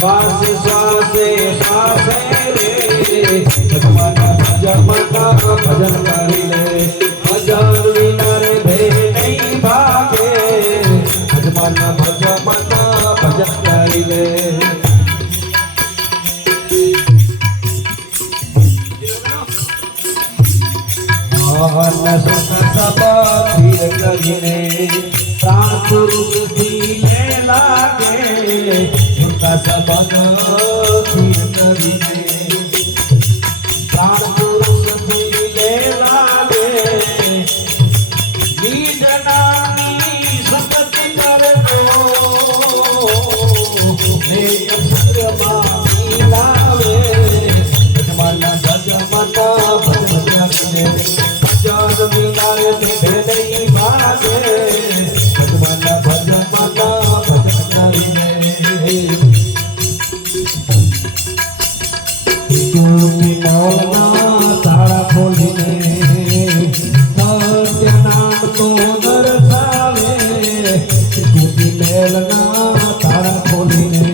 Fazem Mohan सुख सबा करिने, प्राण पुरुष सीले लागे। सुख सबा करिने, प्राण पुरुष सीले लागे। नीड नामी सुगत कर दो। मेघ सुरमा लावे। मन सज मन भजन મોલના તાળા ખોલીને સત્ય નામ તો દર્શાવે. જ્યોતિ મેલના તાળા ખોલીને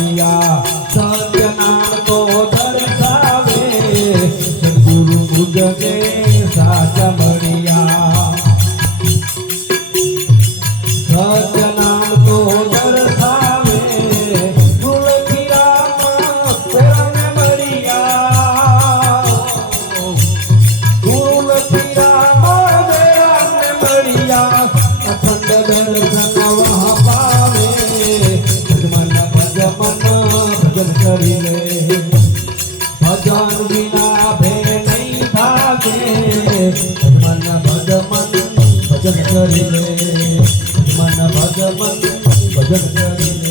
કરી લે ભજન વિના ભે ભાગે. ભજમન મન ભજન કરી